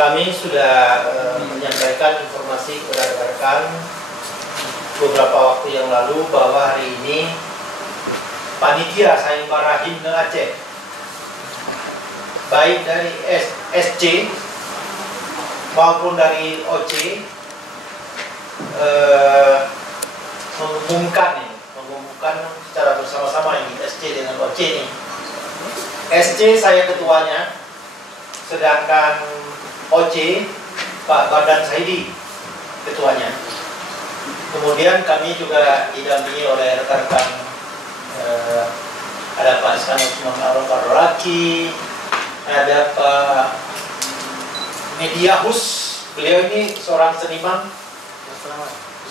Kami sudah menyampaikan informasi kepada rekan-rekan beberapa waktu yang lalu bahwa hari ini panitia sayembara himne Aceh, baik dari SC maupun dari OC, mengumumkan secara bersama-sama ini SC dengan OC ini. SC saya ketuanya, sedangkan OC Pak Badan Saidi ketuanya. Kemudian kami juga didampingi oleh rekan-rekan, ada Pak Iskan Usman Arolaki, ada Pak Mediahus, beliau ini seorang seniman,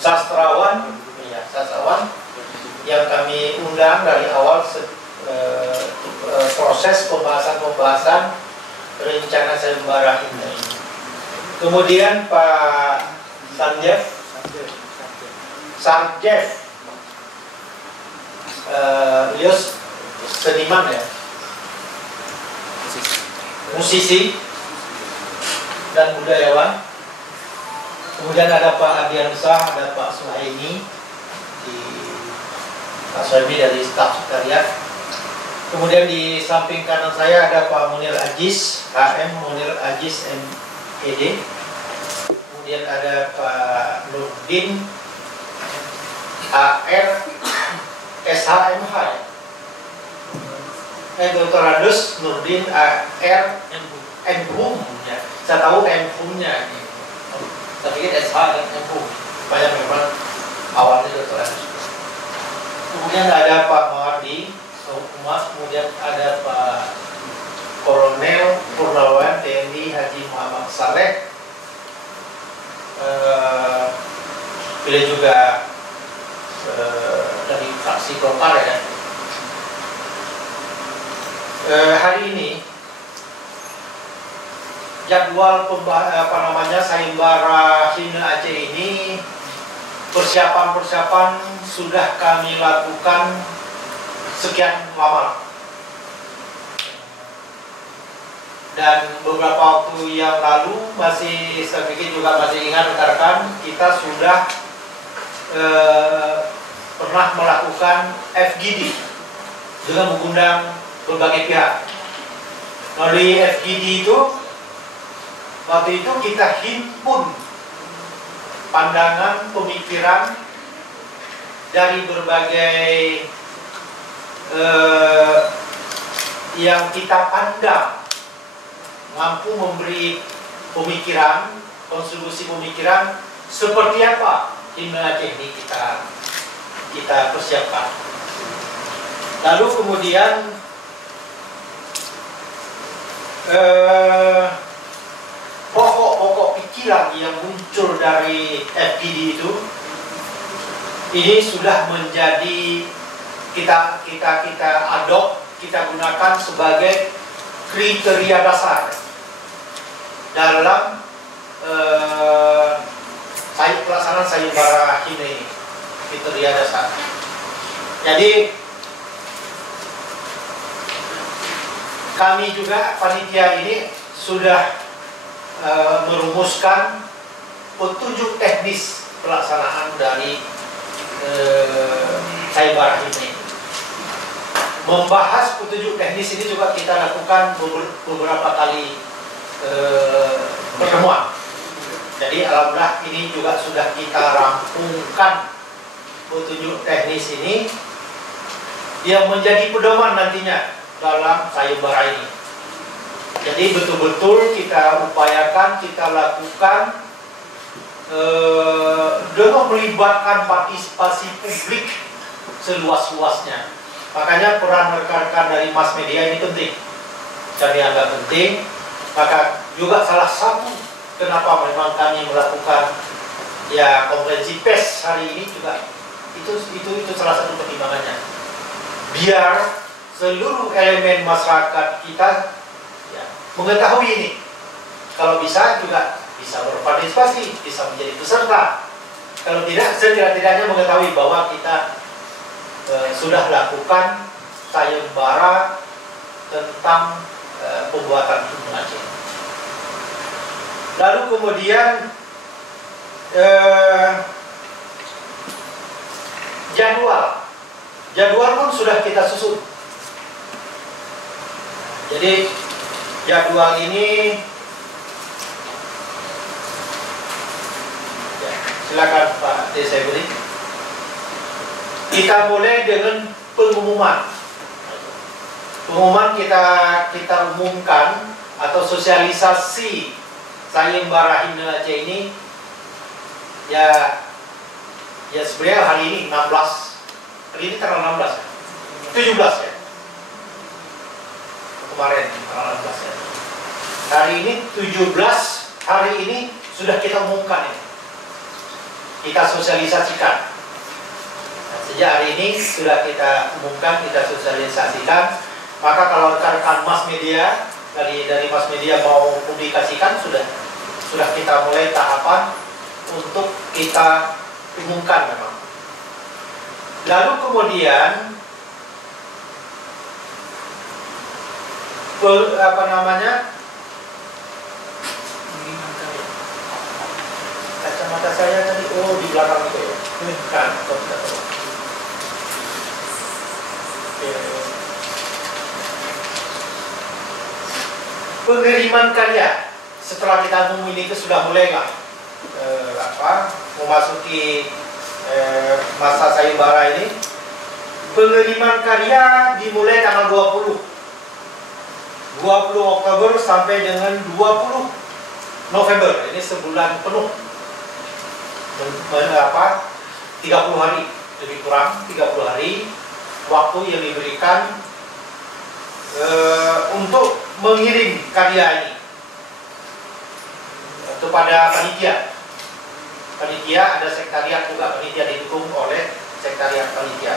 sastrawan yang kami undang dari awal proses pembahasan rencana sayembara himne ini. Kemudian Pak Sarjef, beliau seniman ya, musisi dan budayawan. Kemudian ada Pak Adiansah, ada Pak Suhaimi dari staf sekretariat. Kemudian di samping kanan saya ada Pak Munir Aziz, HM Munir Aziz MED. Kemudian ada Pak Nurdin AR SHMH, Dr. Radus Nurdin AR MHUM ya. Saya tahu MHUM-nya ini. Saya pikir SH dan MHUM. Supaya memang awalnya Dr. Radus. Kemudian ada Pak Mawardi Humas, kemudian ada Pak Kolonel Purnawan TNI Haji Muhammad Saleh. Beliau juga dari fraksi Golkar ya. Hari ini jadwal sayembara himne Aceh ini, persiapan sudah kami lakukan sekian lama, dan beberapa waktu yang lalu saya pikir juga masih ingat rekan-rekan, kita sudah pernah melakukan FGD dengan mengundang berbagai pihak. Melalui FGD itu, waktu itu kita himpun pandangan, pemikiran dari berbagai yang kita pandang mampu memberi pemikiran, kontribusi pemikiran seperti apa himne Aceh ini kita persiapkan. Lalu kemudian pokok-pokok pikiran yang muncul dari FGD itu, ini sudah menjadi kita adopt, kita gunakan sebagai kriteria dasar dalam pelaksanaan sayembara himne ini, kriteria dasar. Jadi kami juga panitia ini sudah merumuskan petunjuk teknis pelaksanaan dari sayembara himne. Membahas petunjuk teknis ini juga kita lakukan beberapa kali pertemuan. Jadi alhamdulillah ini juga sudah kita rampungkan petunjuk teknis ini yang menjadi pedoman nantinya dalam sayembara ini. Jadi betul-betul kita upayakan, kita lakukan dengan melibatkan partisipasi publik seluas-luasnya. Makanya peran rekan-rekan dari mass media ini penting dan dianggap penting. Maka juga salah satu kenapa memang kami melakukan ya konferensi pers hari ini juga itu salah satu pertimbangannya, biar seluruh elemen masyarakat kita ya, mengetahui ini. Kalau bisa juga bisa berpartisipasi, bisa menjadi peserta. Kalau tidak, setidak-tidaknya mengetahui bahwa kita sudah lakukan sayembara tentang pembuatan himne Aceh. Lalu kemudian jadwal pun sudah kita susun. Jadi jadwal ini, ya, silakan Pak Desebri. Kita mulai dengan pengumuman. Pengumuman kita umumkan atau sosialisasi sayembara Himne Aceh ini ya sebenarnya hari ini 16. Hari ini tanggal 16 ya? 17 ya? Kemarin tanggal 16 ya. Hari ini 17, hari ini sudah kita umumkan ini. Kita sosialisasikan. Nah, sejak hari ini sudah kita umumkan, kita sosialisasikan. Maka kalau rekan-rekan mass media dari mass media mau publikasikan, sudah kita mulai tahapan untuk kita umumkan memang. Lalu kemudian kacamata saya tadi di belakang itu ya. Bukan, pengiriman karya setelah kita umum ini itu sudah mulai memasuki masa sayembara ini. Pengiriman karya dimulai tanggal 20 Oktober sampai dengan 20 November. Ini sebulan penuh, 30 hari, lebih kurang 30 hari waktu yang diberikan untuk mengirim karya ini kepada panitia. Panitia ada sekretariat juga, panitia didukung oleh sekretariat panitia.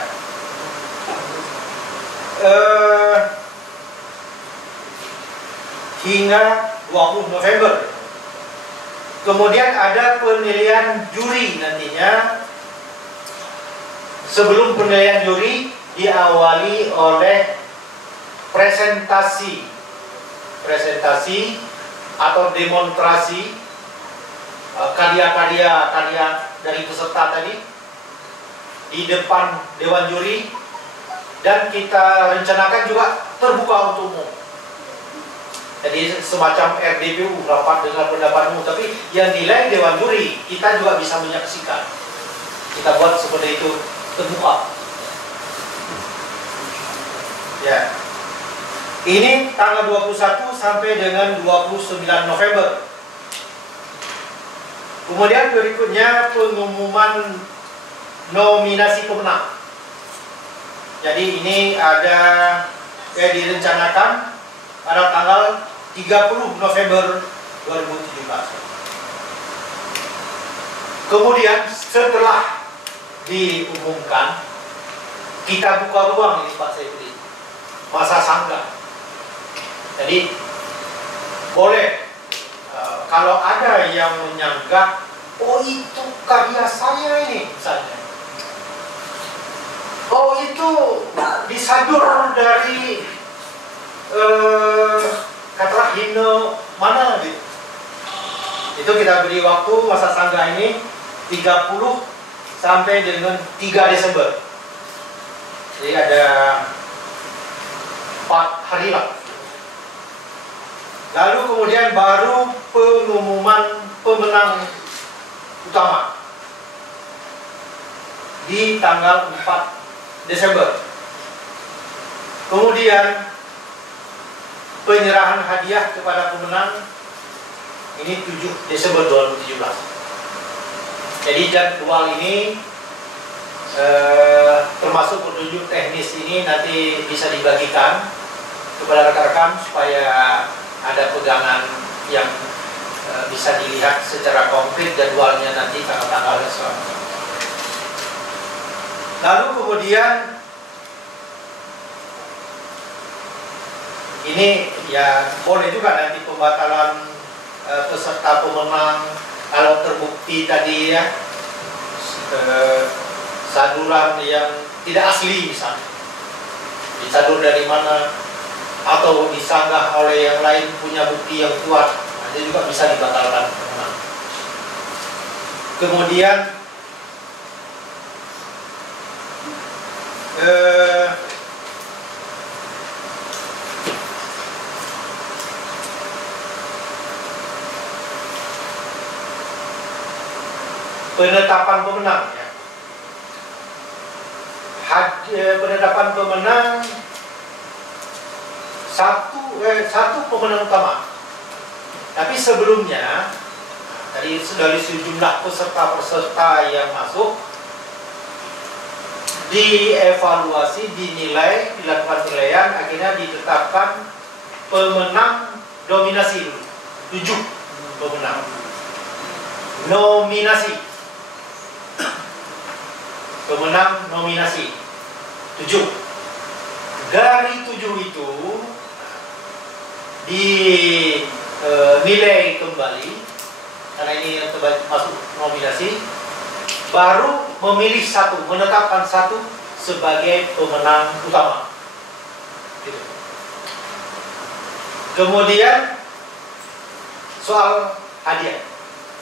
Hingga 20 November. Kemudian ada penilaian juri nantinya. Sebelum penilaian juri diawali oleh presentasi atau demonstrasi karya-karya dari peserta tadi di depan dewan juri, dan kita rencanakan juga terbuka untuk umum. Jadi semacam RDPU, rapat dengan pendapat umum, tapi yang nilai dewan juri kita juga bisa menyaksikan. Kita buat seperti itu, terbuka. Ya. Ini tanggal 21 sampai dengan 29 November. Kemudian berikutnya pengumuman nominasi pemenang. Jadi ini ada direncanakan pada tanggal 30 November 2017. Kemudian setelah diumumkan, kita buka ruang ini Pak Saifudin, masa sanggah. Jadi boleh kalau ada yang menyanggah, oh itu karya saya ini misalnya, oh itu disadur dari katakanlah himne mana gitu. Itu kita beri waktu masa sanggah ini 30 sampai dengan 3 Desember. Jadi ada 4 hari lah. Lalu kemudian baru pengumuman pemenang utama di tanggal 4 Desember. Kemudian penyerahan hadiah kepada pemenang ini 7 Desember 2017. Jadi jadwal ini termasuk petunjuk teknis ini nanti bisa dibagikan kepada rekan-rekan supaya ada pegangan yang bisa dilihat secara konkret jadwalnya nanti tanggal-tanggalnya selanjutnya. Lalu kemudian ini ya boleh juga nanti pembatalan peserta pemenang kalau terbukti tadi ya saduran yang tidak asli misalnya, disadur dari mana atau disanggah oleh yang lain punya bukti yang kuat. Nah, itu juga bisa dibatalkan. Kemudian penetapan pemenang ya. Penetapan pemenang satu pemenang utama. Tapi sebelumnya dari sejumlah peserta yang masuk dievaluasi, dinilai, dilakukan penilaian, akhirnya ditetapkan pemenang dominasi 7 pemenang nominasi, pemenang nominasi 7. Dari 7 itu dinilai kembali karena ini yang masuk nominasi, baru memilih satu, menetapkan satu sebagai pemenang utama. Gitu. Kemudian soal hadiah,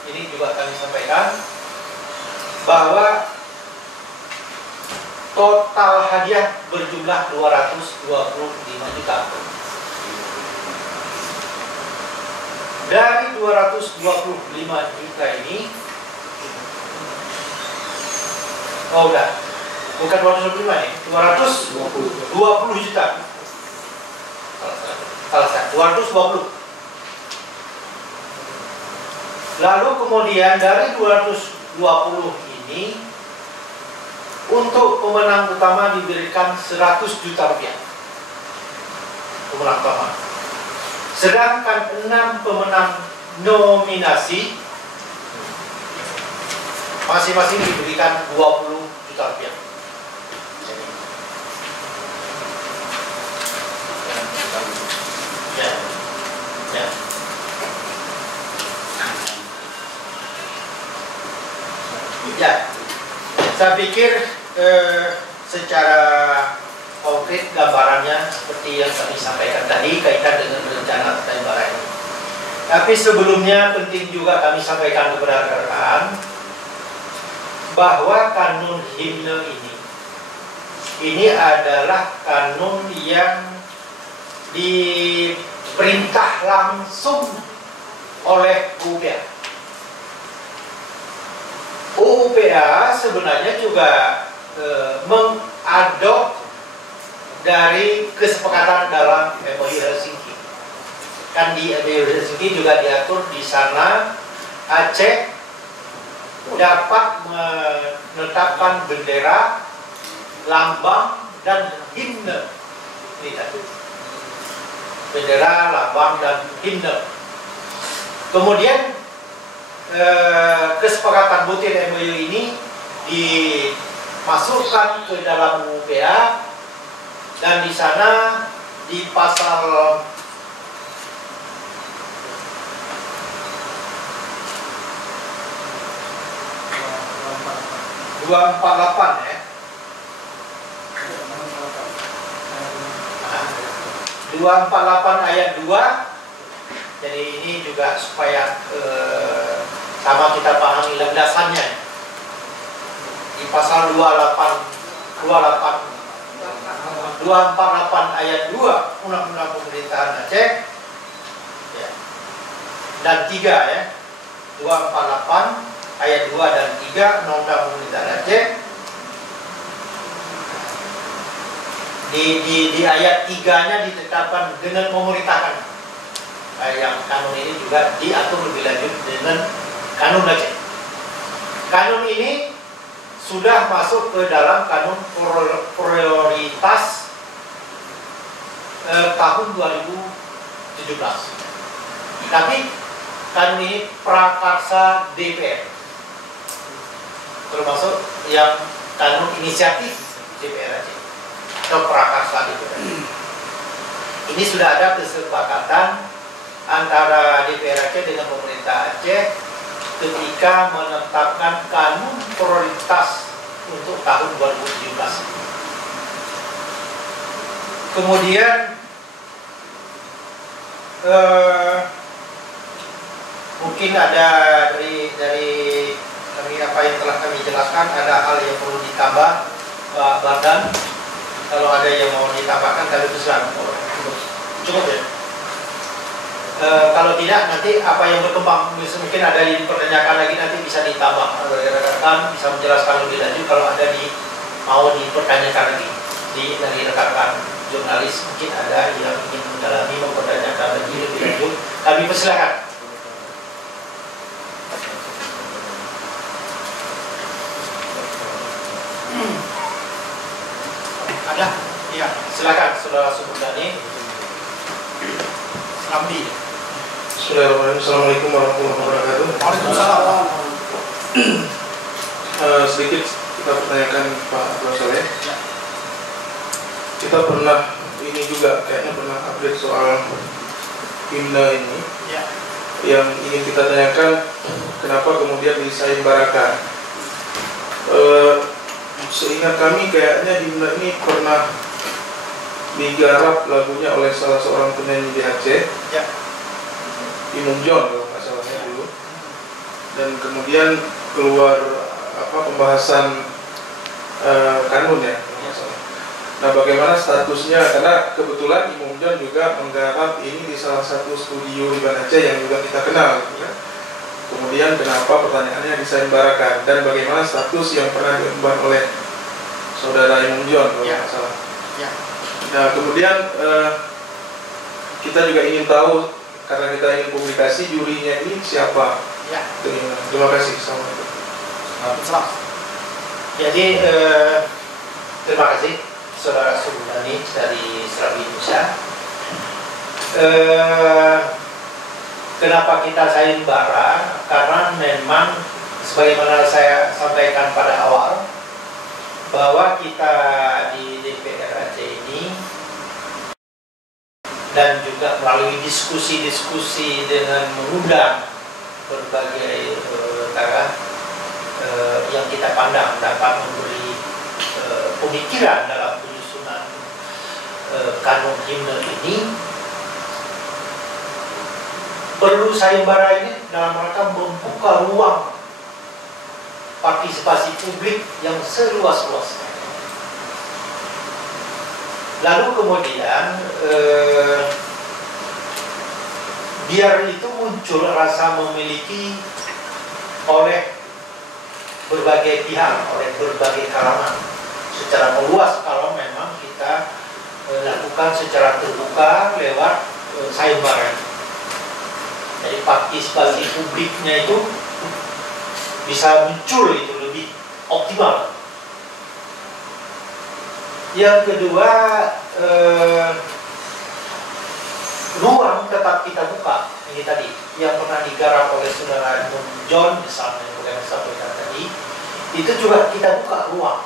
ini juga kami sampaikan bahwa total hadiah berjumlah 225 juta. Dari 225 juta ini, oh udah, bukan 225 nih, 220 juta. Salah satu, 220. Lalu kemudian dari 220 ini, untuk pemenang utama diberikan 100 juta rupiah. Pemenang utama. Sedangkan 6 pemenang nominasi masing-masing diberikan 20 juta rupiah. Ya. Ya. Ya. Saya pikir secara konkret gambarannya seperti yang kami sampaikan tadi kaitan dengan rencana sayembara ini. Tapi sebelumnya penting juga kami sampaikan kepada rekan-rekan bahwa kanun himne ini adalah kanun yang diperintah langsung oleh UPA. UPA sebenarnya juga mengadop dari kesepakatan dalam MOU Helsinki. Kan di MOU Helsinki juga diatur di sana Aceh dapat menetapkan bendera, lambang, dan himne. Ini tadi. Bendera, lambang, dan himne. Kemudian kesepakatan butir MOU ini dimasukkan ke dalam UPA. Dan di sana di pasal 248 ya. 248 ayat 2. Jadi ini juga supaya sama kita pahami landasannya. Di pasal 248 ayat 2 Undang-Undang Pemerintahan Aceh ya. Dan 3 ya. 248 ayat 2 dan 3 Undang-Undang Pemerintahan Aceh. Di ayat 3-nya ditetapkan dengan memerintahkan. Yang kanun ini juga diatur lebih lanjut dengan kanun Aceh. Kanun ini sudah masuk ke dalam kanun prioritas tahun 2017. Tapi kanun ini prakarsa DPR, termasuk yang kanun inisiatif DPR Aceh atau prakarsa DPR. Ini sudah ada kesepakatan antara DPR Aceh dengan pemerintah Aceh ketika menetapkan kanun prioritas untuk tahun 2017. Kemudian mungkin ada dari kami apa yang telah kami jelaskan, ada hal yang perlu ditambah Pak Bardan. Kalau ada yang mau ditambahkan kami persilakan. Cukup ya. Kalau tidak nanti apa yang berkembang mungkin ada yang dipertanyakan lagi, nanti bisa ditambah rekan-rekan bisa menjelaskan lebih lanjut. Kalau ada mau dipertanyakan lagi dari rekan-rekan jurnalis, mungkin ada yang ingin mendalami mempertanyakan lagi lebih lanjut, kami persilakan. Ada? Iya, silakan Saudara Subudani. Ramli. Assalamualaikum warahmatullahi wabarakatuh. Waalaikumsalam. Sedikit kita pertanyakan Pak Abdul Saleh. Kita pernah ini juga kayaknya pernah update soal himne ini. Ya. Yang ingin kita tanyakan, kenapa kemudian disayembarakan? Seingat kami kayaknya himne ini pernah digarap lagunya oleh salah seorang penyanyi di Aceh, Ya. Imam John kalau nggak salahnya dulu. Dan kemudian keluar pembahasan kanun ya, kalau nggak salah. Nah, bagaimana statusnya? Karena kebetulan Imam John juga menggarap ini di salah satu studio di Banda Aceh yang juga kita kenal, gitu kan. Kemudian kenapa pertanyaannya disayembarakan dan bagaimana status yang pernah diemban oleh saudara Imam John kalau nggak salah. Ya. Nah, kemudian kita juga ingin tahu, karena kita ingin publikasi, jurinya ini siapa? Ya. Terima kasih. Assalamualaikum. Selamat. Jadi terima kasih Saudara Subudani dari Serabi Indonesia. Kenapa kita sayembara? Karena memang sebagaimana saya sampaikan pada awal, bahwa kita di DPR Aceh ini dan juga melalui diskusi-diskusi dengan mengundang berbagai yang kita pandang dapat memberi pemikiran dalam penyusunan kanun himne ini, perlu sayembara ini dalam rangka membuka ruang partisipasi publik yang seluas-luasnya. Lalu kemudian biar itu muncul rasa memiliki oleh berbagai pihak, oleh berbagai kalangan secara meluas kalau memang kita lakukan secara terbuka lewat sayembara. Jadi partisipasi publiknya itu bisa muncul itu lebih optimal. Yang kedua, ruang tetap kita buka. Ini tadi yang pernah digarap oleh saudara John misalnya yang disampaikan tadi, itu juga kita buka ruang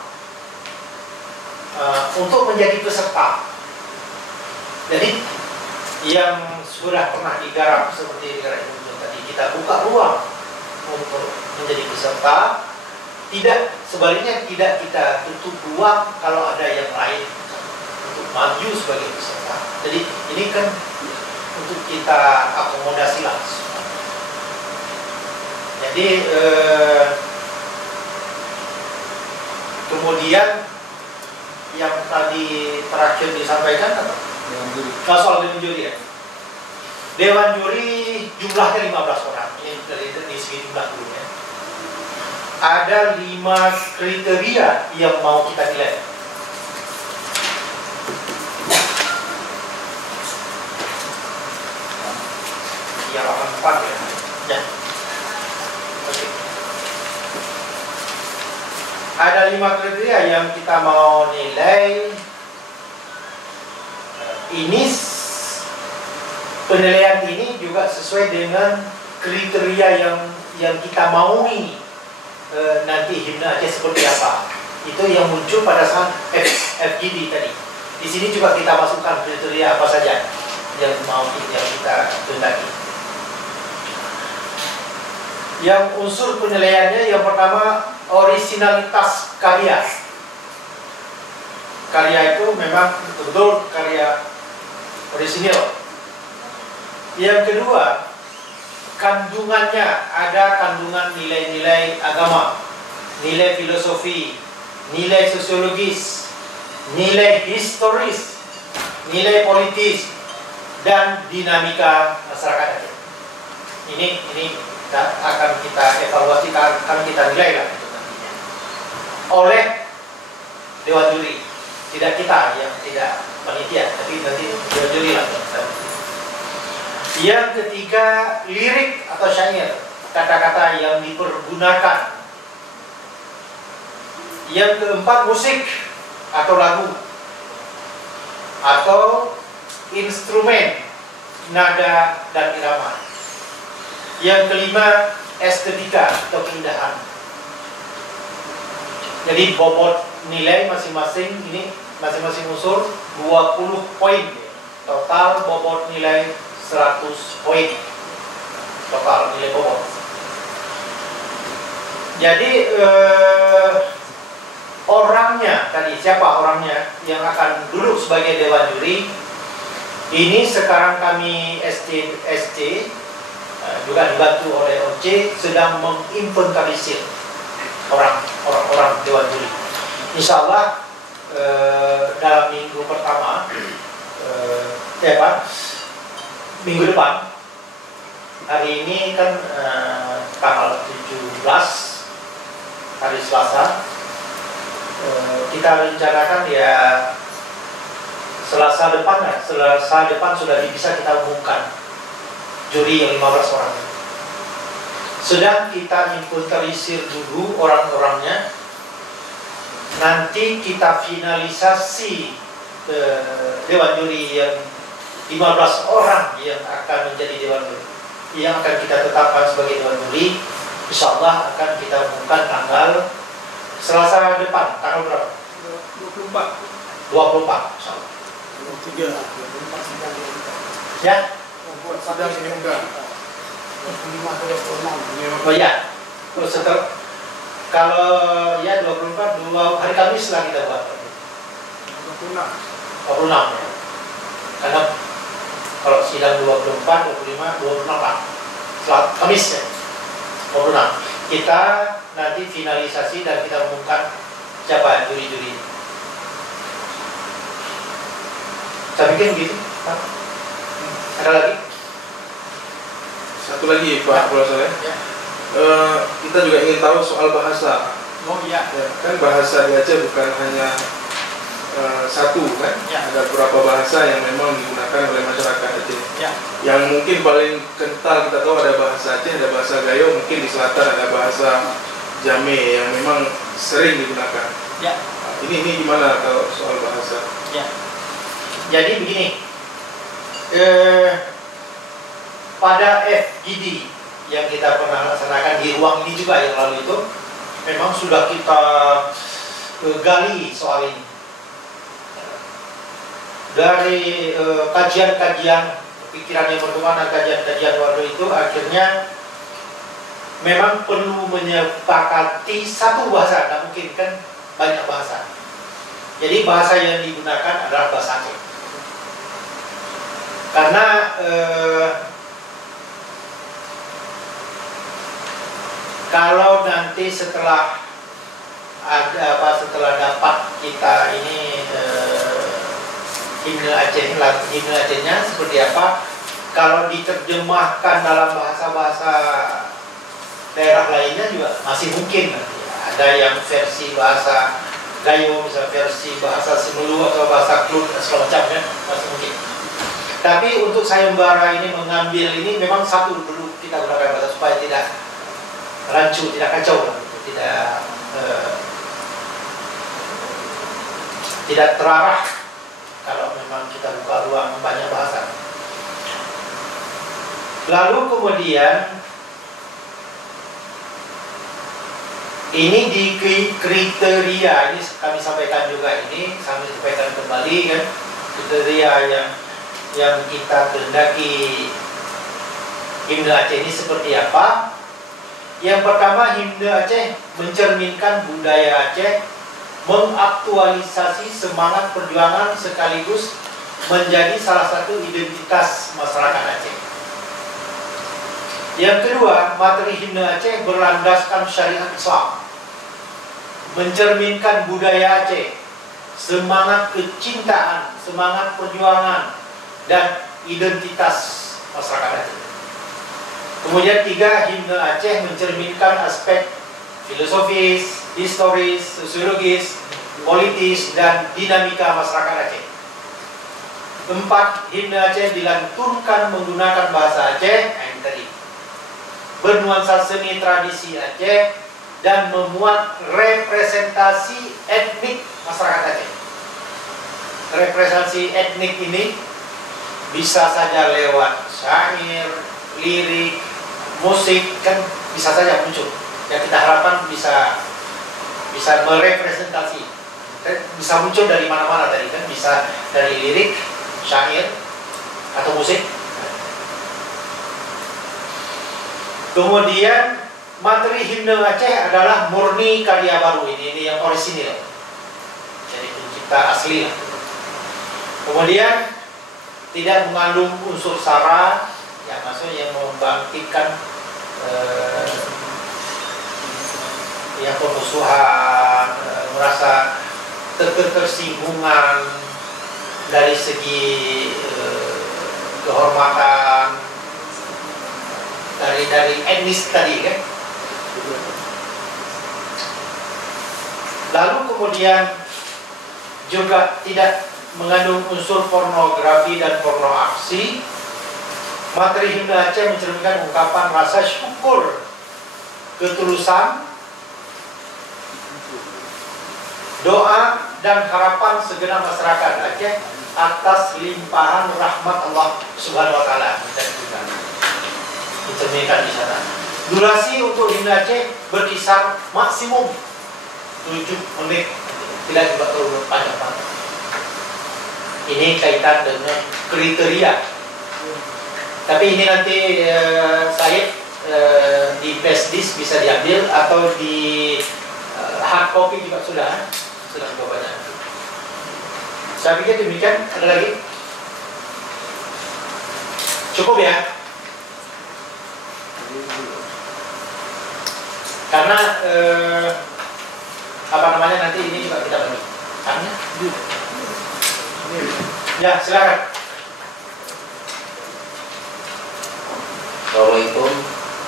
untuk menjadi peserta. Jadi yang sudah pernah digarap seperti digarap John tadi, kita buka ruang untuk menjadi peserta. Tidak, sebaliknya tidak kita tutup ruang kalau ada yang lain untuk maju sebagai peserta. Jadi ini kan untuk kita akomodasi langsung. Jadi kemudian yang tadi terakhir disampaikan apa? Soal dewan juri ya. Dewan juri jumlahnya 15 orang. Ini dari segi jumlah dulu ya. Ada 5 kriteria yang mau kita nilai. Yang akan tepat ya. Ya. Oke. Ada 5 kriteria yang kita mau nilai. Ini penilaian ini juga sesuai dengan kriteria yang kita maui. Nanti himne Aceh seperti apa, itu yang muncul pada saat FGD tadi. Di sini juga kita masukkan kriteria apa saja yang kita kehendaki. Yang unsur penilaiannya yang pertama orisinalitas karya. Karya itu memang betul karya orisinil. Yang kedua kandungannya ada kandungan nilai-nilai agama, nilai filosofi, nilai sosiologis, nilai historis, nilai politis, dan dinamika masyarakat Aceh. Ini akan kita evaluasi, akan kita nilai lah itu nantinya oleh Dewan Juri. Tidak kita yang tidak panitia, tapi nanti Dewan Juri lah. Yang ketiga, lirik atau syair, kata-kata yang dipergunakan. Yang keempat, musik atau lagu atau instrumen, nada dan irama. Yang kelima, estetika atau keindahan. Jadi bobot nilai masing-masing ini, masing-masing unsur 20 poin. Total bobot nilai 100 poin. Total nilai bobot. Jadi orangnya tadi, siapa orangnya yang akan duduk sebagai Dewan Juri? Ini sekarang kami SC juga dibantu oleh OC sedang menginventarisir orang-orang Dewan Juri. Insya Allah dalam minggu pertama, minggu depan, hari ini kan tanggal 17, hari Selasa, kita rencanakan ya Selasa depan sudah bisa kita umumkan juri yang 15 orang. Sedang kita inventarisir dulu orang-orangnya. Nanti kita finalisasi Dewan Juri yang 15 orang yang akan menjadi Dewan Juri, yang akan kita tetapkan sebagai Dewan Juri. Insya Allah akan kita umumkan tanggal Selasa depan, tanggal berapa? 24 insya Allah. 23 ya? Sedang diumumkan. Oh ya, setelah kalau ya 24, 2 hari Kamis lah kita buat. 26 ya. Karena kalau sidang 24, 25, 26 Pak. Setelah Kamis ya. 26. Kita nanti finalisasi dan kita umumkan siapa juri-juri. Saya pikir begitu, Pak. Ada lagi? Satu lagi Pak, kalau saya. Ya. Kita juga ingin tahu soal bahasa. Oh iya. Ya, kan bahasa di Aceh bukan hanya satu kan? Ya. Ada beberapa bahasa yang memang digunakan oleh masyarakat Aceh. Ya. Yang mungkin paling kental kita tahu ada bahasa Aceh, ada bahasa Gayo, mungkin di selatan ada bahasa Jame yang memang sering digunakan. Ya. Ini gimana kalau soal bahasa? Ya. Jadi begini, pada FGD yang kita pernah laksanakan di ruang ini juga yang lalu itu, memang sudah kita gali soal ini. Dari kajian-kajian pikiran yang berkembang, kajian-kajian waktu itu, akhirnya memang perlu menyepakati satu bahasa, tidak mungkin kan banyak bahasa. Jadi bahasa yang digunakan adalah bahasa Aceh. Karena kalau nanti setelah dapat kita ini himne Acehnya seperti apa, kalau diterjemahkan dalam bahasa-bahasa daerah lainnya juga masih mungkin nanti. Ada yang versi bahasa Gayo, misalnya versi bahasa Simelu atau bahasa Klut dan segala macamnya, masih mungkin. Tapi untuk sayembara ini mengambil ini memang satu dulu kita gunakan bahasa supaya tidak rancu, tidak kacau, tidak terarah kalau memang kita buka ruang banyak bahasa. Lalu kemudian ini di kriteria ini kami sampaikan juga, ini kami sampaikan kembali kan, kriteria yang kita kehendaki himne Aceh ini seperti apa. Yang pertama, himne Aceh mencerminkan budaya Aceh, mengaktualisasi semangat perjuangan sekaligus menjadi salah satu identitas masyarakat Aceh. Yang kedua, materi himne Aceh berlandaskan syariat Islam, mencerminkan budaya Aceh, semangat kecintaan, semangat perjuangan, dan identitas masyarakat Aceh. Kemudian tiga, himne Aceh mencerminkan aspek filosofis, historis, sosiologis, politis, dan dinamika masyarakat Aceh. Empat, himne Aceh dilantunkan menggunakan bahasa Aceh, yang tadi, bernuansa seni tradisi Aceh, dan memuat representasi etnik masyarakat Aceh. Representasi etnik ini bisa saja lewat syair, lirik, musik, kan bisa saja muncul. Yang kita harapkan bisa merepresentasi, bisa muncul dari mana-mana tadi kan, bisa dari lirik, syair, atau musik. Kemudian materi himne Aceh adalah murni karya baru, ini yang orisinil, jadi pencipta asli. Kemudian tidak mengandung unsur sara, yang maksudnya yang membangkitkan yang pemusuhan, merasa ketersinggungan dari segi kehormatan dari etnis tadi kan. Lalu kemudian juga tidak mengandung unsur pornografi dan porno aksi. Materi himne Aceh mencerminkan ungkapan rasa syukur, ketulusan, doa, dan harapan segenap masyarakat Aceh atas limpahan rahmat Allah Subhanahu wa Ta'ala. Dicerminkan di sana. Durasi untuk himne Aceh berkisar maksimum 7 menit, tidak juga terlalu panjang. Ini kaitan dengan kriteria. Tapi ini nanti saya di flash disk bisa diambil, atau di hard copy juga sudah banyak. Saya pikir demikian. Ada lagi? Cukup ya? Karena nanti ini juga kita bagi. Ya, silakan. Assalamualaikum.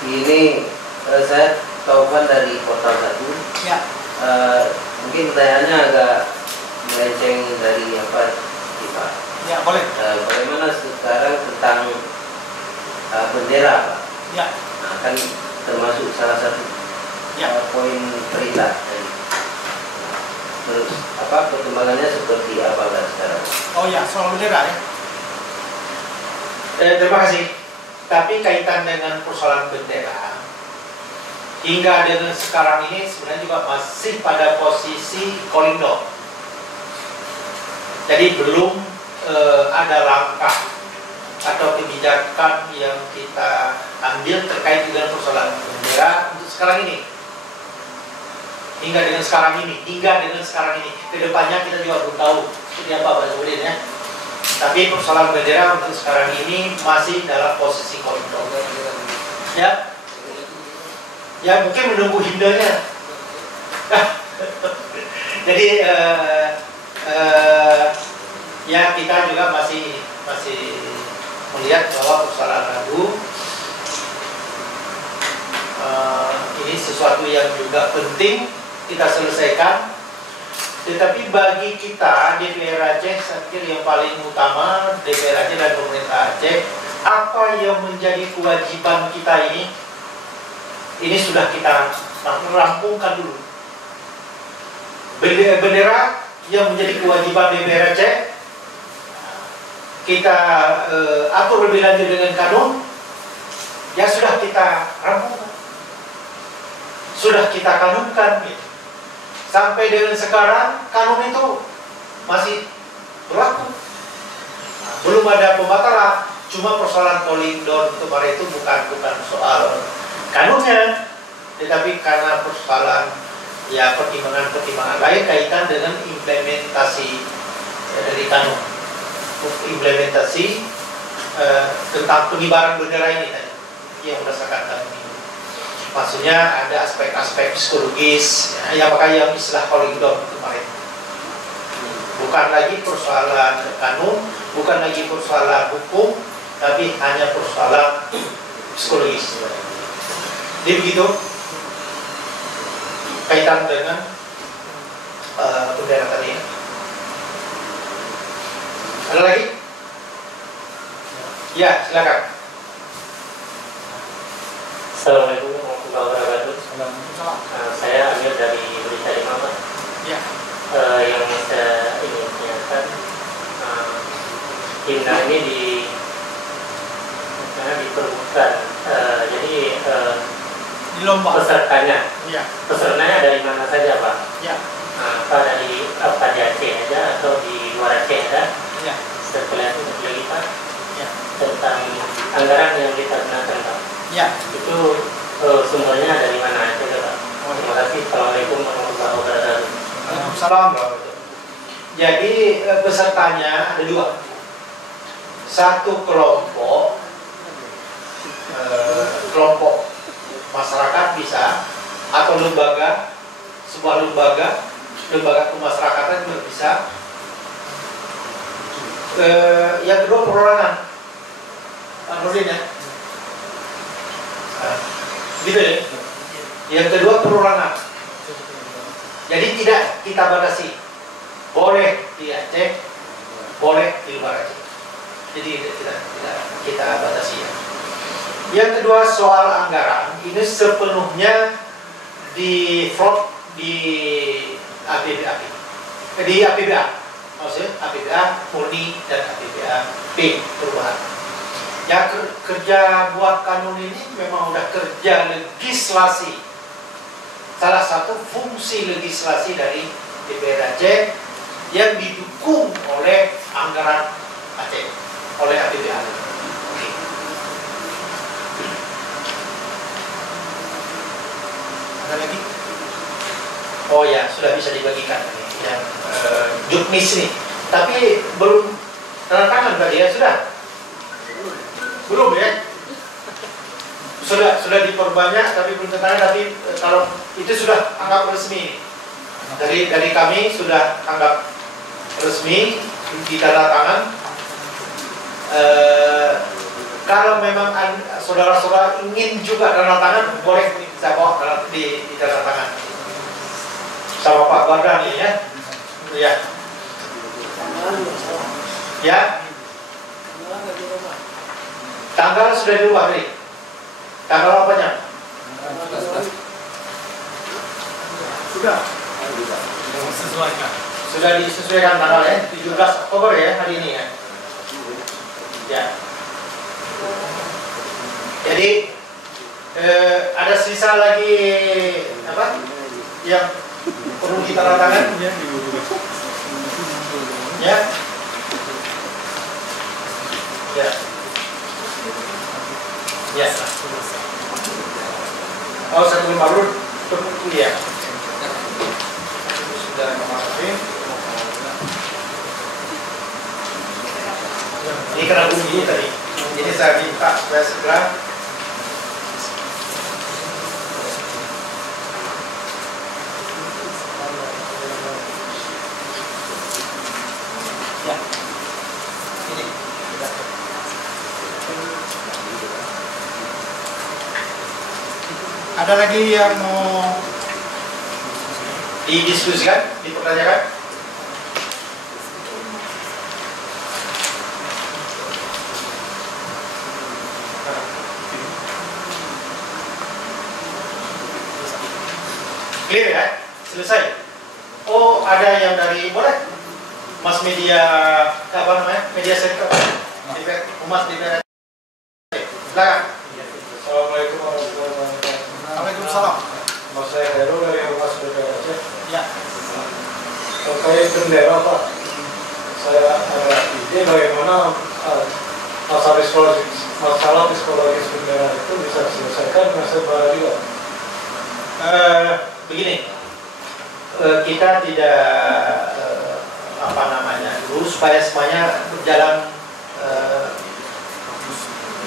Ini saya Taufan dari Portal 1. Ya. Mungkin pertanyaannya agak melenceng dari apa kita. Ya, boleh. Bagaimana sekarang tentang bendera, Pak? Ya. Nah, kan termasuk salah satu poin perintah. Terus perkembangannya seperti apa sekarang? Oh ya, soal bendera ya. Terima kasih. Tapi kaitan dengan persoalan bendera, hingga dengan sekarang ini sebenarnya juga masih pada posisi kolindor. Jadi belum ada langkah atau kebijakan yang kita ambil terkait dengan persoalan bendera untuk sekarang ini. Hingga dengan sekarang ini, kedepannya kita juga belum tahu seperti apa Pak Zubrin ya. Tapi persoalan bendera untuk sekarang ini masih dalam posisi koridor. Ya, ya mungkin menunggu himnenya. Jadi ya kita juga masih melihat bahwa persoalan lagu ini sesuatu yang juga penting kita selesaikan. Tetapi bagi kita DPR Aceh, saya pikir yang paling utama DPR Aceh dan pemerintah Aceh, apa yang menjadi kewajiban kita ini sudah kita rampungkan dulu. Bendera yang menjadi kewajiban DPR Aceh kita atur lebih lanjut dengan kanun yang sudah kita rampungkan, sudah kita kanunkan gitu. Sampai dengan sekarang kanun itu masih berlaku, belum ada pembatalan. Cuma persoalan koridor kemarin itu bukan soal kanunnya, tetapi karena persoalan ya pertimbangan lain kaitan dengan implementasi dari kanun, implementasi tentang pengibaran bendera ini tadi. yang berdasarkan kanun ini. Maksudnya ada aspek-aspek psikologis, ya makanya yang istilah polyglot kemarin. Bukan lagi persoalan kanun, bukan lagi persoalan hukum, tapi hanya persoalan psikologis. Jadi begitu kaitan dengan bendera tadi. Ada lagi? Ya, silakan. Assalamualaikum warahmatullahi wabarakatuh. Saya ambil dari berita di Mama. Ya. Yang saya ingin tanyakan, himna ini diperlukan. Jadi Di lomba. pesertanya, Ya. pesertanya dari mana saja, Pak? Ya. Apa di Aceh aja atau di luar Aceh ada? Ya. Setelah itu lagi Pak, Ya. tentang anggaran yang kita gunakan, Pak. Ya. Itu sumbernya dari mana aja, Pak? Terima kasih. Assalamualaikum warahmatullahi wabarakatuh. Waalaikumsalam. Jadi pesertanya ada dua. Satu kelompok masyarakat bisa, atau lembaga, sebuah lembaga kemasyarakatan juga bisa. Yang kedua perorangan. Nurdin ya. Gitu ya. Yang kedua perorangan. Jadi tidak kita batasi. Boleh di Aceh, boleh di luar Aceh. Jadi tidak kita batasi ya. Yang kedua soal anggaran, ini sepenuhnya di fraud di APBA. Di APBA. Maksudnya APBA murni dan APBA B perubahan. Yang kerja buat kanun ini memang udah kerja legislasi. Salah satu fungsi legislasi dari DPR Aceh yang didukung oleh anggaran Aceh, oleh APBA. Oke. Ada lagi? Oh ya, sudah bisa dibagikan ini yang juknis nih. Tapi belum tanda tangan tadi ya, sudah? Belum ya? Sudah diperbanyak tapi belum tanda tangan, tapi kalau itu sudah anggap resmi. Dari kami sudah anggap resmi di tanda tangan. Kalau memang saudara-saudara ingin juga tanda tangan, boleh saya bawa di tanda tangan sama Pak Bardan ini ya. Ya. Ya. Tanggal sudah dirubah nih. Tanggal apanya? Sudah. Sudah disesuaikan tanggalnya 17 Oktober ya hari ini ya. Ya. Jadi ada sisa lagi apa? Yang perlu kita tangan? Ya. Ya. Ya. Oh, satu baru ya. Sudah kemarin. Ini kena bunyi tadi. Jadi saya minta supaya segera. Ya. Ini. Ada lagi yang mau didiskusikan, dipertanyakan? Clear ya? Selesai? Oh, ada yang dari, boleh? Mas media, apa namanya? Media center Humas DPR. Silakan. Assalamualaikum warahmatullahi wabarakatuh. Waalaikumsalam. Mas saya Heru dari Humas DPR Aceh. Ya. Terkait bendera Pak, saya ada ide bagaimana masalah psikologis bendera itu bisa diselesaikan dengan sebuah juga. Begini, kita tidak apa namanya dulu supaya semuanya berjalan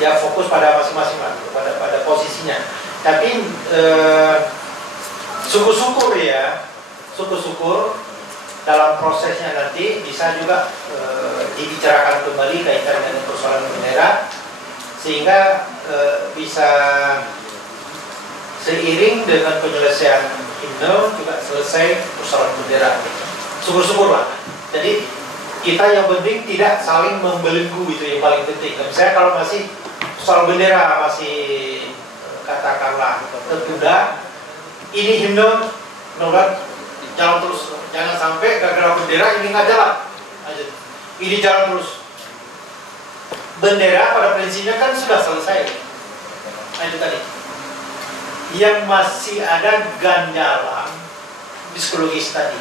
ya fokus pada masing-masing lah, pada posisinya. Tapi syukur-syukur ya, syukur-syukur dalam prosesnya nanti bisa juga dibicarakan kembali kaitan dengan persoalan bendera, sehingga bisa seiring dengan penyelesaian himne juga selesai persoalan bendera. Syukur-syukur lah. Jadi kita yang penting tidak saling membelenggu, itu yang paling penting. Dan misalnya kalau masih soal bendera masih katakanlah tertunda, ini himne jalan terus, jangan sampai gara-gara bendera ini nggak jalan. Ini jalan terus. Bendera pada prinsipnya kan sudah selesai. Nah, itu tadi. Yang masih ada ganjalan psikologis tadi.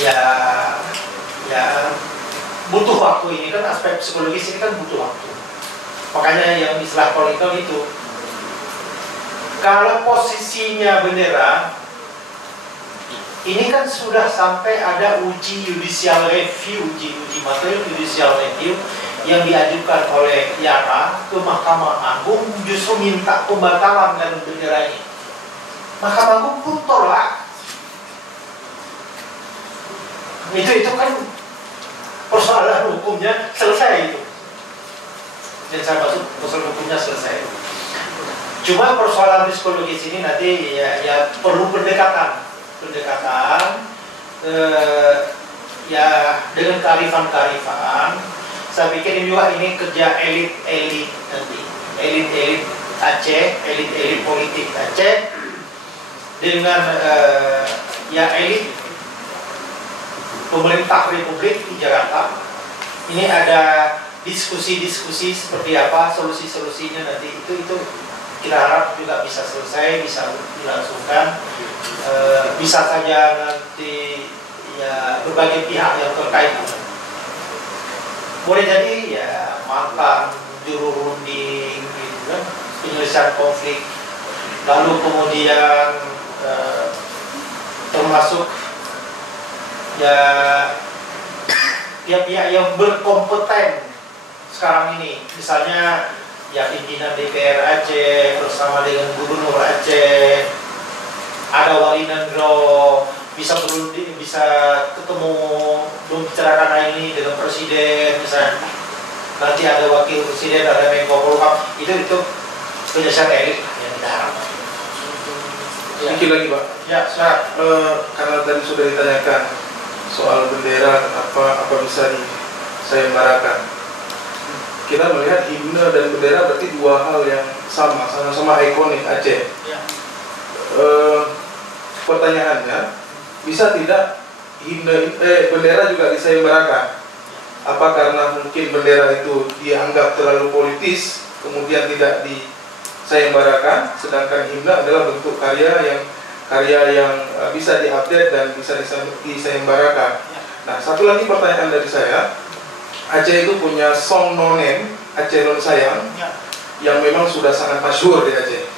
Ya butuh waktu, ini kan aspek psikologis ini kan butuh waktu. Makanya yang istilah politikal itu, kalau posisinya bendera ini kan sudah sampai ada uji judicial review, uji materi judicial review yang diajukan oleh YARA ke Mahkamah Agung, justru minta pembatalan dari bendera ini. Mahkamah Agung pun tolak. Itu kan persoalan hukumnya selesai itu. Dan saya maksud persoalan hukumnya selesai. Cuma persoalan psikologis ini nanti ya perlu pendekatan, ya dengan kearifan. Saya pikir ini juga ini kerja elit nanti, elit Aceh, elit politik Aceh dengan ya elit pemerintah Republik di Jakarta. Ini ada diskusi seperti apa solusinya nanti, itu kita harap juga bisa selesai, bisa dilangsungkan. Bisa saja nanti ya berbagai pihak yang terkait, boleh jadi ya mantan juru runding gitu kan, penyelesaian konflik, lalu kemudian termasuk ya pihak-pihak yang berkompeten sekarang ini, misalnya ya pimpinan DPR Aceh bersama dengan Gubernur Aceh, ada Wali Nandro, bisa ketemu membicarakan hal ini dengan Presiden misalnya, nanti ada Wakil Presiden, ada Menko Polhukam, itu penyelesaian elit yang kita harapkan. Sedikit lagi Pak. Ya, silakan. Karena tadi sudah ditanyakan soal bendera, apa bisa disayembarakan. Kita melihat himne dan bendera berarti dua hal yang sama-sama ikonik Aceh. Ya. Pertanyaannya, bisa tidak bendera juga disayembarakan? Apa karena mungkin bendera itu dianggap terlalu politis, kemudian tidak disayembarakan, sedangkan himne adalah bentuk karya yang bisa diupdate dan bisa disayembarakan. Nah, satu lagi pertanyaan dari saya, Aceh itu punya song nonen, Aceh Non Sayang, yang memang sudah sangat masyhur di Aceh,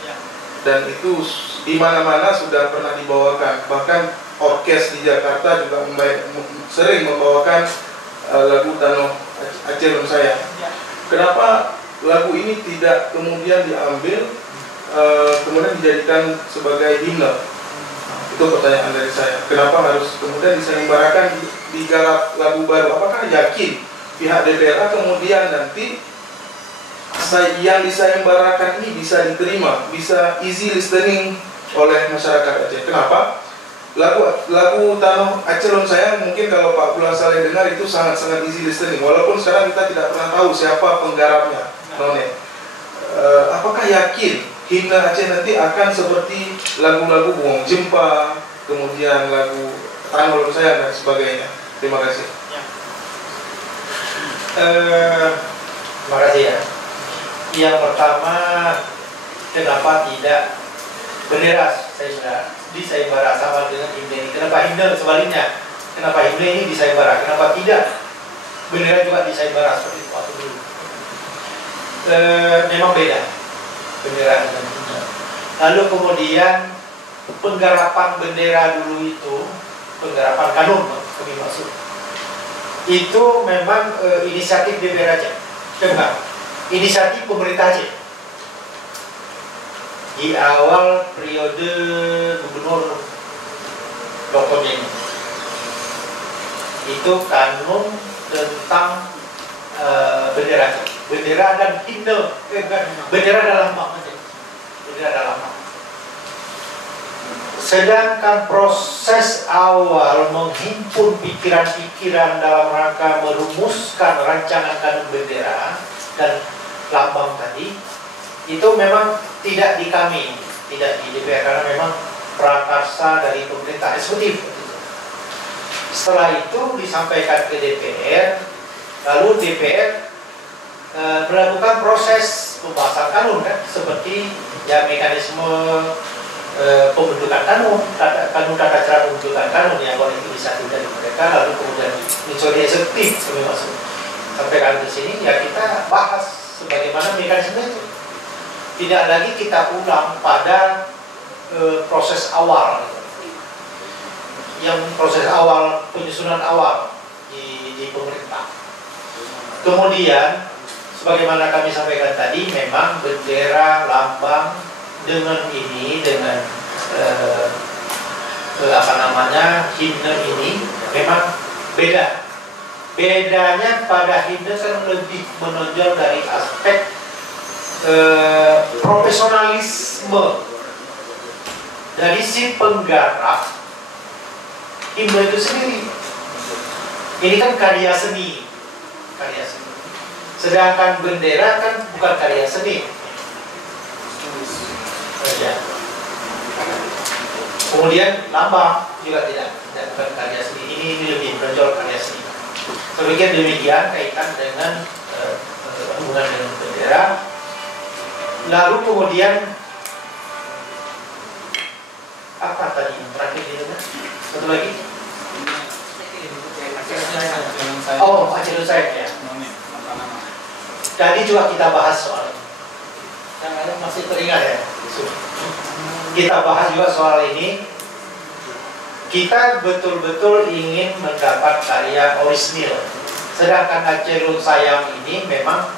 dan itu di mana-mana sudah pernah dibawakan. Bahkan orkes di Jakarta juga sering membawakan lagu Tanoh Aceh Non Sayang. Kenapa lagu ini tidak kemudian diambil, kemudian dijadikan sebagai himne? Itu pertanyaan dari saya. Kenapa harus kemudian disayembarakan, digarap lagu baru? Apakah yakin pihak DPR kemudian nanti yang disayembarakan ini bisa diterima, bisa easy listening oleh masyarakat Aceh? Kenapa? Lagu Tanoh Aceh Non Sayang mungkin kalau Pak Abdullah Saleh dengar itu sangat-sangat easy listening, walaupun sekarang kita tidak pernah tahu siapa penggarapnya, None. Apakah yakin himne Aceh nanti akan seperti lagu-lagu Buong Jempa, kemudian lagu Tanoh Non Sayang dan sebagainya? Terima kasih. Terima kasih ya. Yang pertama, kenapa tidak bendera disayembara sama dengan himne ini? Kenapa himne sebaliknya? Kenapa himne ini disayembara? Kenapa tidak bendera juga disayembara seperti waktu dulu? Memang beda bendera dengan himne. Lalu kemudian penggarapan bendera dulu itu, penggarapan kanun kami maksud, itu memang inisiatif DPR Aceh. Memang inisiatif pemerintah Aceh di awal periode Gubernur Dr. Jeng. Itu kanun tentang bendera Aceh. Bendera dan himne, bendera dan lambang Aceh. Bendera dan lambang. Sedangkan proses awal menghimpun pikiran-pikiran dalam rangka merumuskan rancangan kanun bendera dan lambang tadi, itu memang tidak di kami, tidak di DPR, karena memang prakarsa dari pemerintah eksekutif. Setelah itu disampaikan ke DPR, lalu DPR melakukan proses pembahasan kanun, kan, seperti ya mekanisme pembentukan kanun tata cara pembentukan kanun yang oleh inisiatif dari mereka, lalu kemudian mencuri eksekutif kami masuk sampaikan ke sini, ya kita bahas sebagaimana mekanisme itu. Tidak lagi kita ulang pada proses awal, yang proses awal penyusunan awal di pemerintah. Kemudian sebagaimana kami sampaikan tadi, memang bendera lambang dengan ini, dengan himne ini memang beda. Bedanya pada himne kan lebih menonjol dari aspek profesionalisme dari si penggarap himne itu sendiri. Ini kan karya seni, sedangkan bendera kan bukan karya seni. Ya. Kemudian lambang juga tidak bukan karya seni. Ini lebih menonjol karya seni. Saya pikir demikian kaitan dengan hubungan dengan bendera. Lalu kemudian apa tadi terakhir di mana? Satu lagi. Oh, Aceh Nusa ya. Tadi juga kita bahas soal ini. Yang ada masih teringat ya. Kita bahas juga soal ini. Kita betul-betul ingin mendapat karya orisinil. Sedangkan Aceh Sayang ini memang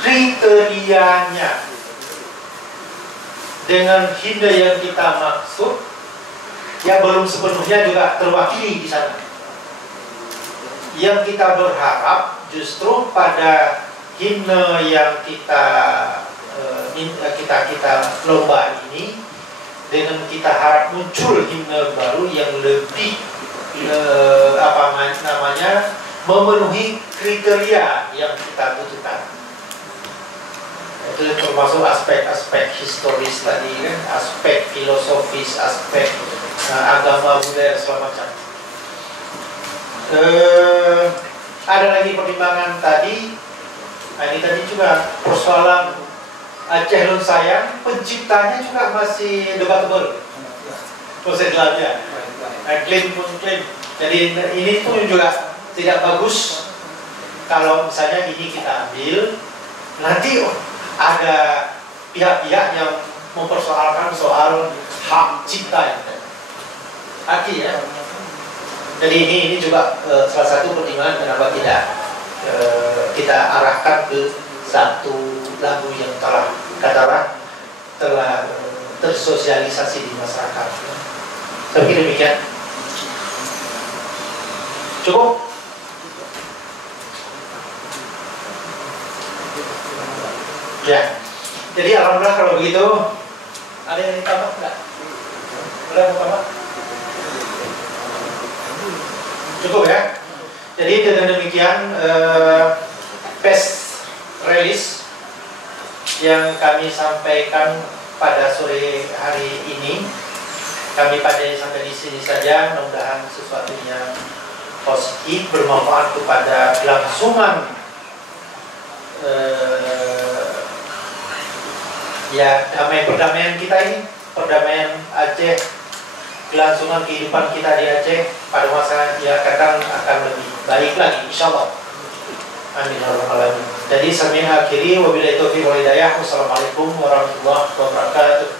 kriterianya dengan himne yang kita maksud yang belum sepenuhnya juga terwakili di sana. Yang kita berharap justru pada himne yang kita lomba ini, dengan kita harap muncul himne baru yang lebih memenuhi kriteria yang kita butuhkan. Itu termasuk aspek-aspek historis tadi kan, aspek filosofis, aspek agama budaya segala macam. Ada lagi pertimbangan tadi. Nah, ini tadi juga persoalan Aceh Lun Sayang, penciptanya juga masih debatable. Proses dalamnya, klaim pun klaim. Jadi ini pun juga tidak bagus kalau misalnya ini kita ambil, nanti ada pihak-pihak yang mempersoalkan soal hak cipta itu. Haki ya. Jadi ini juga salah satu pertimbangan kenapa tidak kita arahkan ke satu lagu yang telah tersosialisasi di masyarakat. Saya pikir demikian. Cukup? Ya. Jadi alhamdulillah kalau begitu. Ada yang ditambah enggak? Boleh ditambah? Cukup ya. Jadi dengan demikian press release yang kami sampaikan pada sore hari ini, kami pada sampai di sini saja. Mudah-mudahan sesuatu yang positif, bermanfaat kepada kelangsungan perdamaian kita ini, perdamaian Aceh, kelangsungan kehidupan kita di Aceh pada masa yang akan lebih baik lagi, insyaallah. Amin ya rabbal alamin. Jadi saya akhiri, wabillahi taufiq wal hidayah. Wassalamualaikum warahmatullahi wabarakatuh.